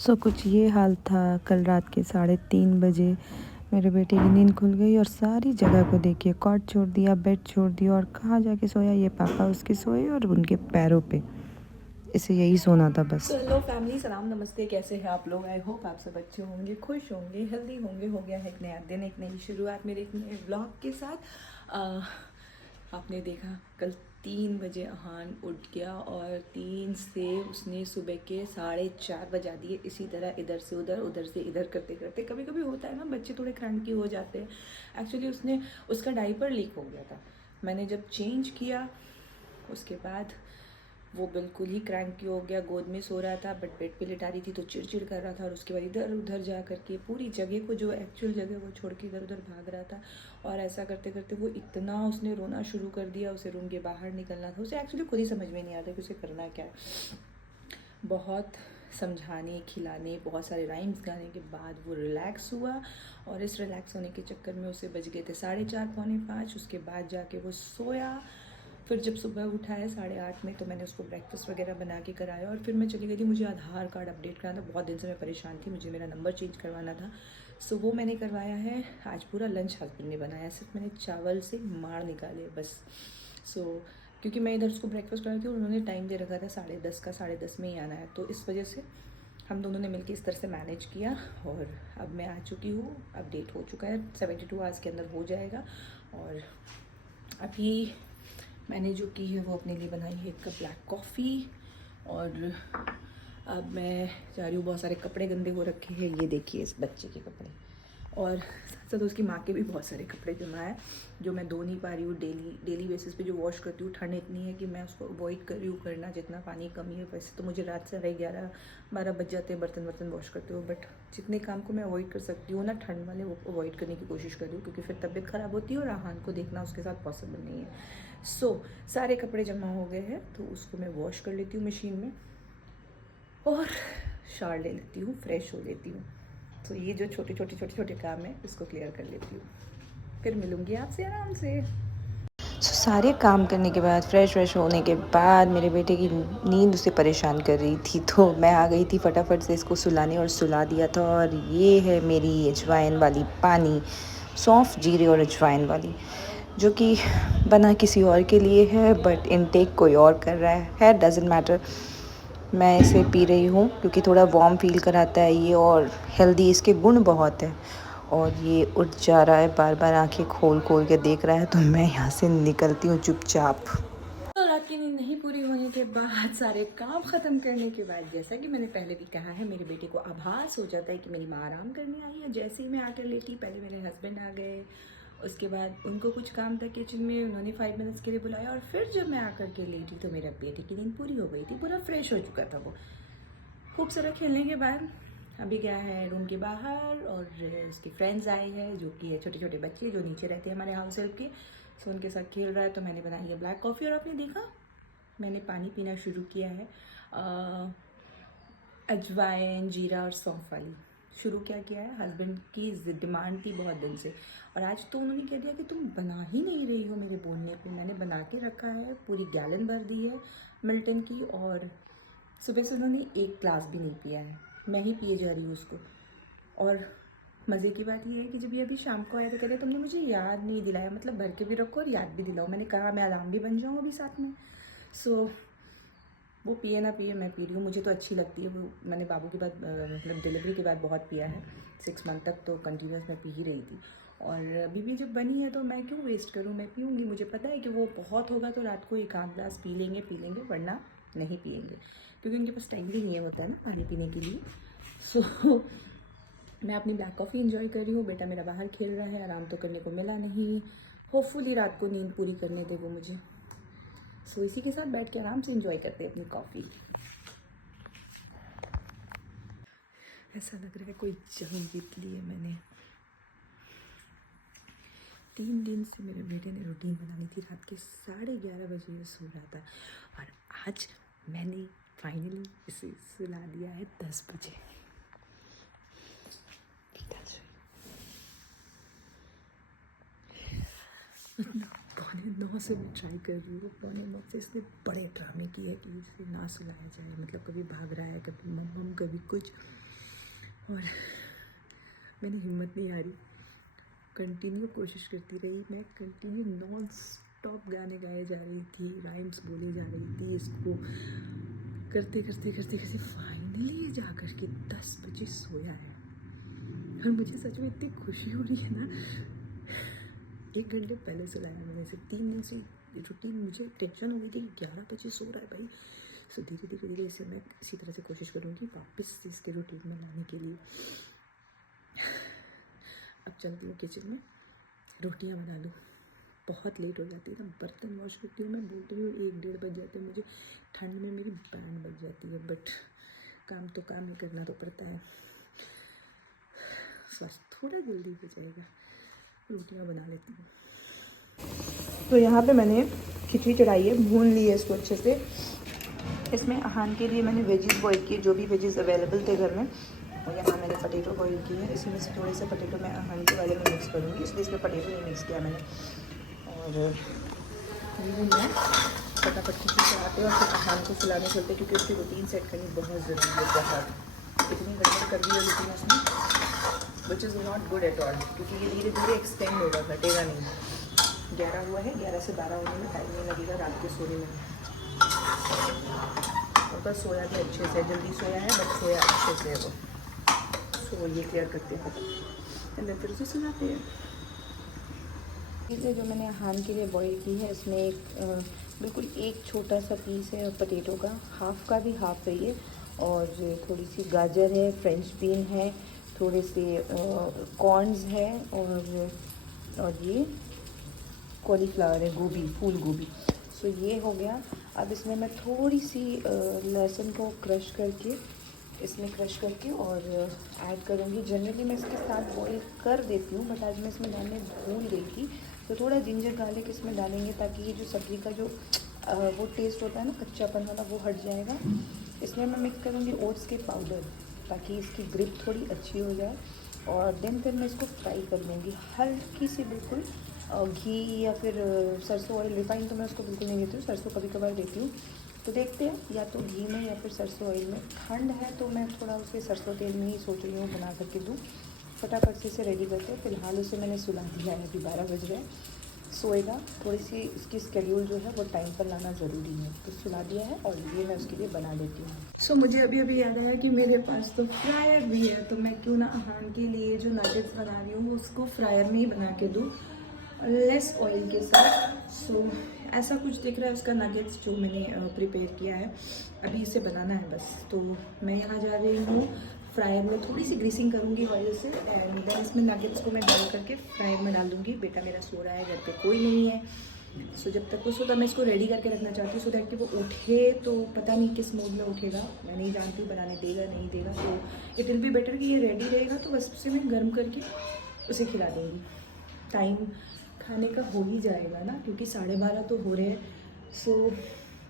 कुछ ये हाल था। कल रात के 3:30 बजे मेरे बेटे की नींद खुल गई और सारी जगह को देखिए, कॉट छोड़ दिया, बेड छोड़ दिया, और कहाँ जाके सोया, ये पापा उसके सोए और उनके पैरों पे। इसे यही सोना था बस। हेलो फैमिली, सलाम नमस्ते। कैसे हैं आप लोग? आई होप आप सब अच्छे होंगे, खुश होंगे, हेल्दी होंगे। हो गया है एक नया दिन, एक नई शुरुआत मेरे एक नए व्लॉग के साथ। आपने देखा कल 3 बजे अहान उठ गया और 3 से उसने सुबह के 4:30 बजा दिए। इसी तरह इधर से उधर, उधर से इधर करते करते, कभी कभी होता है ना, बच्चे थोड़े क्रैंकी हो जाते हैं। एक्चुअली उसका डायपर लीक हो गया था। मैंने जब चेंज किया उसके बाद वो बिल्कुल ही क्रैंकी हो गया। गोद में सो रहा था बट बेड पे लिटा रही थी तो चिड़चिड़ कर रहा था, और उसके बाद इधर उधर जा करके पूरी जगह को, जो एक्चुअल जगह, वो छोड़ के इधर उधर भाग रहा था। और ऐसा करते करते वो इतना उसने रोना शुरू कर दिया। उसे रूम के बाहर निकलना था। उसे एक्चुअली खुद ही समझ में नहीं आता कि उसे करना क्या है। बहुत समझाने, खिलाने, बहुत सारे राइम्स गाने के बाद वो रिलैक्स हुआ। और इस रिलैक्स होने के चक्कर में उसे बज गए थे 4:30, पौने 5। उसके बाद जाके वो सोया। फिर जब सुबह उठा है 8:30 में, तो मैंने उसको ब्रेकफास्ट वगैरह बना के कराया और फिर मैं चली गई थी। मुझे आधार कार्ड अपडेट कराना था। बहुत दिन से मैं परेशान थी, मुझे मेरा नंबर चेंज करवाना था। सो वो मैंने करवाया है। आज पूरा लंच हस्बैंड ने बनाया, सिर्फ मैंने चावल से माड़ निकाले बस। सो क्योंकि मैं इधर उसको ब्रेकफास्ट कराई थी और उन्होंने टाइम दे रखा था 10:30 का, 10:30 में ही आना है, तो इस वजह से हम दोनों ने मिलकर इस तरह से मैनेज किया। और अब मैं आ चुकी हूँ, अपडेट हो चुका है, 72 आवर्स के अंदर हो जाएगा। और अभी मैंने जो की है वो अपने लिए बनाई है 1 कप ब्लैक कॉफ़ी। और अब मैं जा रही हूँ, बहुत सारे कपड़े गंदे हो रखे हैं, ये देखिए इस बच्चे के कपड़े, और साथ साथ उसकी माँ के भी बहुत सारे कपड़े जमा है जो मैं धो नहीं पा रही हूँ। डेली बेसिस पे जो वॉश करती हूँ। ठंड इतनी है कि मैं उसको अवॉइड कर रही हूँ करना, जितना पानी कमी है। वैसे तो मुझे रात से 11-12 बज जाते हैं बर्तन वॉश करते हुए, बट जितने काम को मैं अवॉइड कर सकती हूँ ना, ठंड वाले, वो अवॉइड करने की कोशिश कर रही हूँ, क्योंकि फिर तबीयत ख़राब होती है और आहान को देखना उसके साथ पॉसिबल नहीं है। सारे कपड़े जमा हो गए हैं तो उसको मैं वॉश कर लेती हूँ मशीन में और शावर ले लेती हूँ, फ्रेश हो लेती हूँ। तो ये जो छोटे काम है इसको क्लियर कर लेती हूँ, फिर मिलूँगी आपसे आराम से। सारे काम करने के बाद, फ्रेश होने के बाद, मेरे बेटे की नींद उसे परेशान कर रही थी, तो मैं आ गई थी फटाफट से इसको सुलाने और सुला दिया था। और ये है मेरी अजवाइन वाली पानी, सौंफ, जीरे और अजवाइन वाली, जो कि बना किसी और के लिए है बट इनटेक कोई और कर रहा है, डजेंट मैटर। मैं इसे पी रही हूँ क्योंकि थोड़ा वार्म फील कराता है ये, और हेल्दी इसके गुण बहुत है। और ये उठ जा रहा है, बार बार आंखें खोल खोल के देख रहा है, तो मैं यहाँ से निकलती हूँ चुपचाप। तो रात की नींद नहीं पूरी होने के बाद, सारे काम ख़त्म करने के बाद, जैसा कि मैंने पहले भी कहा है, मेरे बेटे को आभास हो जाता है कि मेरी माँ आराम करने आई है। जैसे ही मैं आकर लेटी, पहले मेरे हस्बैंड आ गए, उसके बाद उनको कुछ काम था किचन में, उन्होंने 5 मिनट्स के लिए बुलाया, और फिर जब मैं आकर के लेटी तो मेरे बेटे की नींद पूरी हो गई थी, पूरा फ्रेश हो चुका था वो। खूब सारा खेलने के बाद अभी गया है रूम के बाहर, और उसकी फ्रेंड्स आए हैं जो कि छोटे छोटे बच्चे जो नीचे रहते हैं हमारे हाउस हेल्प के। सो उनके साथ खेल रहा है, तो मैंने बनाई है ब्लैक कॉफ़ी। और आपने देखा मैंने पानी पीना शुरू किया है अजवाइन, जीरा और सौंफ वाली। शुरू क्या किया है, हस्बैंड की डिमांड थी बहुत दिन से, और आज तो उन्होंने कह दिया कि तुम बना ही नहीं रही हो मेरे बोलने पे। मैंने बना के रखा है, पूरी गैलन भर दी है मिल्टन की, और सुबह से उन्होंने 1 ग्लास भी नहीं पिया है, मैं ही पिए जा रही हूँ उसको। और मज़े की बात यह है कि जब ये अभी शाम को आया तो कह रहे तुमने मुझे याद नहीं दिलाया, मतलब भर के भी रखो और याद भी दिलाओ। मैंने कहा मैं अलार्म भी बन जाऊँ अभी साथ में। वो पिए ना पिए, मैं पी रही हूँ, मुझे तो अच्छी लगती है वो। मैंने बाबू के बाद, मतलब डिलीवरी के बाद बहुत पिया है, 6 मंथ तक तो कंटिन्यूस मैं पी ही रही थी। और अभी भी जब बनी है तो मैं क्यों वेस्ट करूँ, मैं पीऊँगी। मुझे पता है कि वो बहुत होगा तो रात को 1 आध ग्लास पी लेंगे, वरना नहीं पिएंगे, क्योंकि उनके पास टाइम भी नहीं होता है ना पानी पीने के लिए। मैं अपनी ब्लैक कॉफ़ी इन्जॉय कर रही हूँ। बेटा मेरा बाहर खेल रहा है, आराम तो करने को मिला नहीं। होपफुली रात को नींद पूरी करने दे वो मुझे। इसी के साथ बैठ के आराम से इंजॉय करते हैं अपनी कॉफ़ी। ऐसा लग रहा है कोई जंग जीत ली है मैंने। 3 दिन से मेरे बेटे ने रूटीन बनानी थी, रात के 11:30 बजे सो रहा था, और आज मैंने फाइनली इसे सुला दिया है 10 बजे। मतलब 8:45 से मैं ट्राई कर रही हूँ, 8:45 से इसने बड़े ड्रामे किए कि इसे ना सुलाया जाए। मतलब कभी भाग रहा है, कभी मम कभी कुछ। और मैंने हिम्मत नहीं हारी, कंटिन्यू कोशिश करती रही। मैं कंटिन्यू नॉन स्टॉप गाने गाए जा रही थी, राइम्स बोले जा रही थी, इसको करते करते करते करते फाइनली जा कर के 10 बजे सोया है। और मुझे सच में इतनी खुशी हो रही है ना, 1 घंटे पहले सुलाया मैंने इसे। 3 दिन से रूटीन, मुझे टेंशन हो गई थी कि 11 बजे सो रहा है भाई। सो धीरे धीरे धीरे इसे मैं इसी तरह से कोशिश करूँगी वापस इसके रूटीन में लाने के लिए। अब चलती हूँ किचन में, रोटियाँ बना लूँ। बहुत लेट हो जाती है ना, बर्तन वॉश करती हूँ मैं, बोलती हूँ 1-1:30 बज जाते हैं मुझे। ठंड में मेरी बैंड बज जाती है, बट काम तो काम ही करना तो पड़ता है। स्वास्थ्य थोड़ा जल्दी हो जाएगा। रोटियाँ बना लेती हूँ। तो यहाँ पे मैंने खिचड़ी चढ़ाई है, भून ली है इसको अच्छे से। इसमें अहान के लिए मैंने वेजीज बॉईल किए, जो भी वेजीज अवेलेबल थे घर में। और यहाँ मैंने पटेटो बॉईल किए हैं, इसी में से थोड़े से पटेटो मैं अहान के वाले में मिक्स करूँगी, इसलिए इसमें पटेटो नहीं मिक्स किया मैंने। और ये मैं फटाफट खिचड़ी चढ़ाते और फिर अहान को सुलाने चलते, क्योंकि उसकी रूटीन सेट करनी बहुत ज़रूरी है। बहुत इतनी गड़बड़ कर दी है रूटीन उसमें, which is not good at all, क्योंकि ये धीरे धीरे एक्सटेंड होगा, घटेगा नहीं। 11 हुआ है, 11 से 12 होने में टाइम नहीं लगेगा रात के सोने में। और बस सोया भी अच्छे से, जल्दी सोया है बट सोया अच्छे से वो। सो ये क्लियर करते हैं एंड फिर उसे सुनाते हैं। चीज़ें जो मैंने अहान के लिए बॉईल की है, इसमें बिल्कुल एक छोटा सा पीस है पटेटो का, हाफ का भी हाफ है ये, और थोड़ी सी गाजर है, फ्रेंच बीन है, थोड़े से कॉर्न्स है, और ये कॉलीफ्लावर है, गोभी, फूल गोभी। सो ये हो गया। अब इसमें मैं थोड़ी सी लहसुन को क्रश करके और ऐड करूँगी। जनरली मैं इसके साथ बॉईल कर देती हूँ, बट आज मैं इसमें डालने भूल गई थी, तो थोड़ा जिंजर गार्लिक इसमें डालेंगे ताकि ये जो सब्ज़ी का जो वो टेस्ट होता है ना कच्चापन वाला, वो हट जाएगा। इसमें मैं मिक्स करूँगी ओट्स के पाउडर, ताकि इसकी ग्रिप थोड़ी अच्छी हो जाए। और देन फिर मैं इसको फ्राई कर लूँगी हल्की सी, बिल्कुल घी या फिर सरसों ऑयल। रिफाइन तो मैं उसको बिल्कुल नहीं देती हूँ, सरसों कभी कभार देती हूँ। तो देखते हैं, या तो घी में या फिर सरसों ऑयल में। ठंड है तो मैं थोड़ा उसे सरसों तेल में ही सोच रही हूँ बना करके दूँ। फटाफट से इसे रेडी करते हैं। फ़िलहाल उसे मैंने सुला दिया है, अभी 12 बज गए, सोएगा। थोड़ी सी इसकी स्केड्यूल जो है वो टाइम पर लाना ज़रूरी है, तो सुला दिया है और ये मैं उसके लिए बना लेती हूँ। सो मुझे अभी याद आया कि मेरे पास तो फ्रायर भी है, तो मैं क्यों ना अहान के लिए जो नगेट्स बना रही हूँ उसको फ्रायर में ही बना के दूँ, लेस ऑयल के साथ। सो ऐसा कुछ दिख रहा है उसका नगेट्स जो मैंने प्रिपेयर किया है। अभी इसे बनाना है बस। तो मैं यहाँ जा रही हूँ फ्रायर में, थोड़ी सी ग्रीसिंग करूँगी ऑयल से, एंड देन इसमें नगेट्स को मैं डाल करके फ्रायर में डाल दूँगी। बेटा मेरा सो रहा है, घर पे कोई नहीं है। सो जब तक वो सोता, मैं इसको रेडी करके रखना चाहती हूँ, सो दैट कि वो उठे तो पता नहीं किस मोड में उठेगा, मैं नहीं जानती बनाने देगा नहीं देगा। तो इट विल बी बेटर कि ये रेडी रहेगा, तो बस उसे मैं गर्म करके उसे खिला दूँगी। टाइम खाने का हो ही जाएगा ना, क्योंकि 12:30 तो हो रहे हैं। सो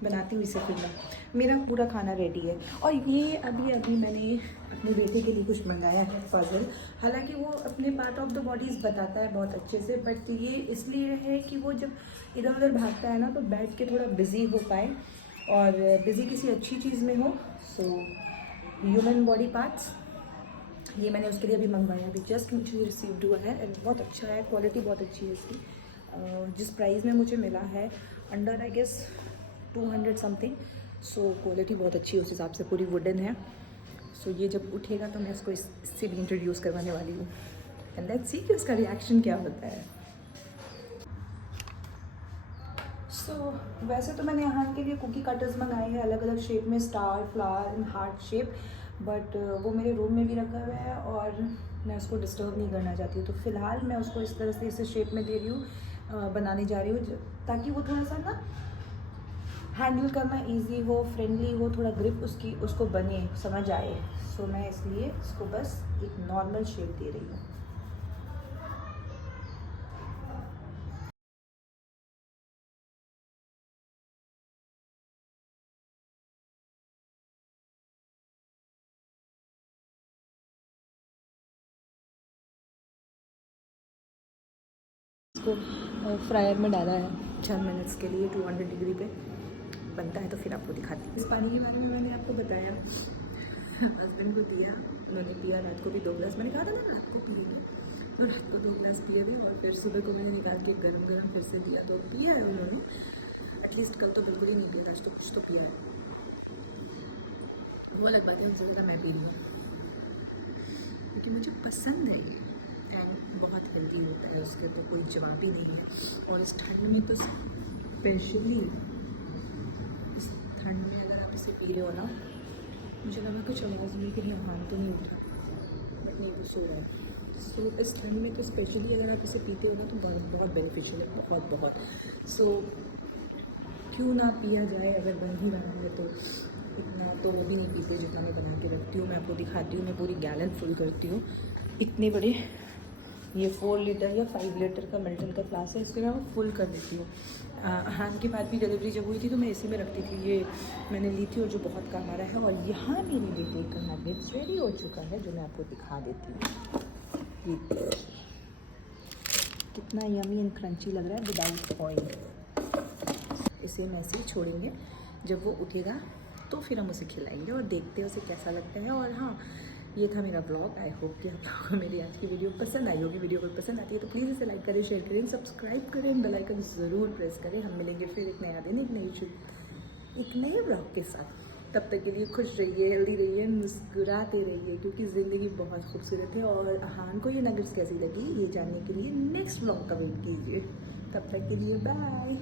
बनाती हूँ इसे, फिर मेरा पूरा खाना रेडी है। और ये अभी मैंने अपने बेटे के लिए कुछ मंगाया है, पजल। हालांकि वो अपने पार्ट ऑफ द बॉडीज़ बताता है बहुत अच्छे से, बट ये इसलिए है कि वो जब इधर उधर भागता है ना, तो बैठ के थोड़ा बिज़ी हो पाए, और बिज़ी किसी अच्छी चीज़ में हो। सो ह्यूमन बॉडी पार्ट्स, ये मैंने उसके लिए अभी मंगवाया, अभी जस्ट मुझे रिसीव्ड हुआ है, एंड बहुत अच्छा है, क्वालिटी बहुत अच्छी है इसकी। जिस प्राइस में मुझे मिला है, under I guess 200 something. So quality बहुत अच्छी है उस हिसाब से, पूरी वुडन है। सो ये जब उठेगा तो मैं उसको इससे भी इंट्रोड्यूस करवाने वाली हूँ, एंड लेट्स सी कि उसका रिएक्शन क्या होता है। सो वैसे तो मैंने यहाँ के लिए कुकी कटर्स मंगाए हैं अलग अलग शेप में, star, flower and heart shape, but वो मेरे रूम में भी रखा हुआ है और मैं उसको डिस्टर्ब नहीं करना चाहती हूँ। तो फ़िलहाल मैं उसको इस तरह से इस शेप में दे रही हूँ, बनाने जा रही हूँ, ताकि वो थोड़ा सा ना हैंडल करना इजी हो, फ्रेंडली हो, थोड़ा ग्रिप उसको बने, समझ आए। सो मैं इसलिए इसको बस एक नॉर्मल शेप दे रही हूँ। इसको फ्रायर में डाला है 10 मिनट्स के लिए, 200 डिग्री पे बनता है, तो फिर आपको दिखाती हूँ। इस पानी के बारे में मैंने आपको बताया, हस्बैंड को दिया, उन्होंने पिया। रात को भी 2 गिलास, मैंने कहा था ना रात को पिएंगे, तो रात को 2 गिलास पिए थे। और फिर सुबह को मैंने निकाल के गरम गरम फिर से दिया, तो पिया है उन्होंने। एटलीस्ट कल तो बिल्कुल ही नहीं पिया था, आज तो कुछ तो पिया है। वो अलग बात है, उनसे ज़्यादा मैं पी रही हूँ क्योंकि मुझे पसंद है एंड बहुत हेल्दी होता है, उसके तो कोई जवाब ही नहीं है। और इस ठंड में तो स्पेशली, इस ठंड में अगर आप इसे पी रहे हो ना, मुझे लगा कुछ आवाज़ हुई कि हाथ तो नहीं उठा, बट नहीं, वो सो रहा है। सो इस ठंड में तो स्पेशली अगर आप इसे पीते हो ना तो बहुत बहुत बेनिफिशियल है, बहुत बहुत। सो क्यों ना पिया जाए, अगर बन ही रहा है तो। इतना तो वो भी नहीं पीते जितना मैं बना के रखती हूँ। मैं आपको दिखाती हूँ, मैं पूरी गैलन फुल करती हूँ। इतने बड़े, ये 4 लीटर या 5 लीटर का मिल्टन का ग्लास है, इसको मैं फुल कर देती हूँ। हान के बाद भी डिलीवरी जब हुई थी तो मैं इसी में रखती थी, ये मैंने ली थी और जो बहुत काम आ रहा है। और यहाँ मेरी बेटे का नगेट्स रेडी हो चुका है, जो मैं आपको दिखा देती हूँ। ये देखिए कितना यमी एंड क्रंची लग रहा है विदाउट ऑयल। इसे हम ऐसे ही छोड़ेंगे, जब वो उठेगा तो फिर हम उसे खिलाएंगे और देखते हैं उसे कैसा लगता है। और हाँ, ये था मेरा ब्लॉग। आई होप कि आप लोगों को मेरी आज की वीडियो पसंद आई होगी। वीडियो अगर पसंद आती है तो प्लीज़ इसे लाइक करें, शेयर करें, सब्सक्राइब करें, बेल आइकन ज़रूर प्रेस करें। हम मिलेंगे फिर एक नया दिन, एक नए ब्लॉग के साथ। तब तक के लिए खुश रहिए, हेल्दी रहिए, मुस्कुराते रहिए, क्योंकि ज़िंदगी बहुत खूबसूरत है। और हान को ये नगेट्स कैसी लगी ये जानने के लिए नेक्स्ट ब्लॉग का वेट कीजिए। तब तक के लिए बाय।